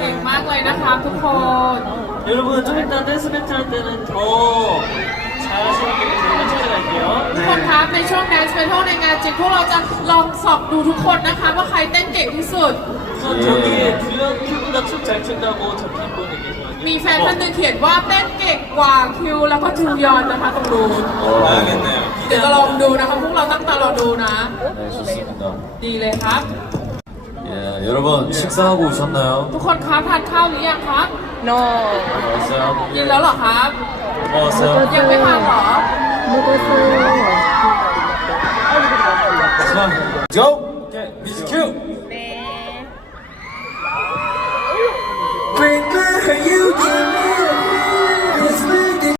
เก่งมากเลยนะคะทุกคน 여러분 좀 이따 댄스 배틀 할 때는 더 잘하시는 분이 저희가 찾아갈게요. ทุกคนครับในช่วง Dance Battle ในงานจริงพวกเราจะลองสอบดูทุกคนนะคะว่าใครเต้นเก่งที่สุด 우선 저기에 주연 큐보다 춤 잘 춘다고 적힌 분이 계시거든요. มีแฟนท่านหนึงเขียนว่าเต้นเก่งกว่าคิวแล้วก็จูยอนนะคะตรงนู้น 알겠네요. เดี๋ยวจะลองดูนะคะพวกเราตั้งตารอดูนะ 네, 좋습니다. ดีเลยครับ 예, 여러분 식사하고 오셨나요? ทุกคนครับทานข้าวหรือยังครับ No. 먹었어요? กินแล้วเหรอครับ 먹었어요? ยังไม่ทานเหรอ 자, go! 오케이, 뮤직 큐! 네. Bring her you give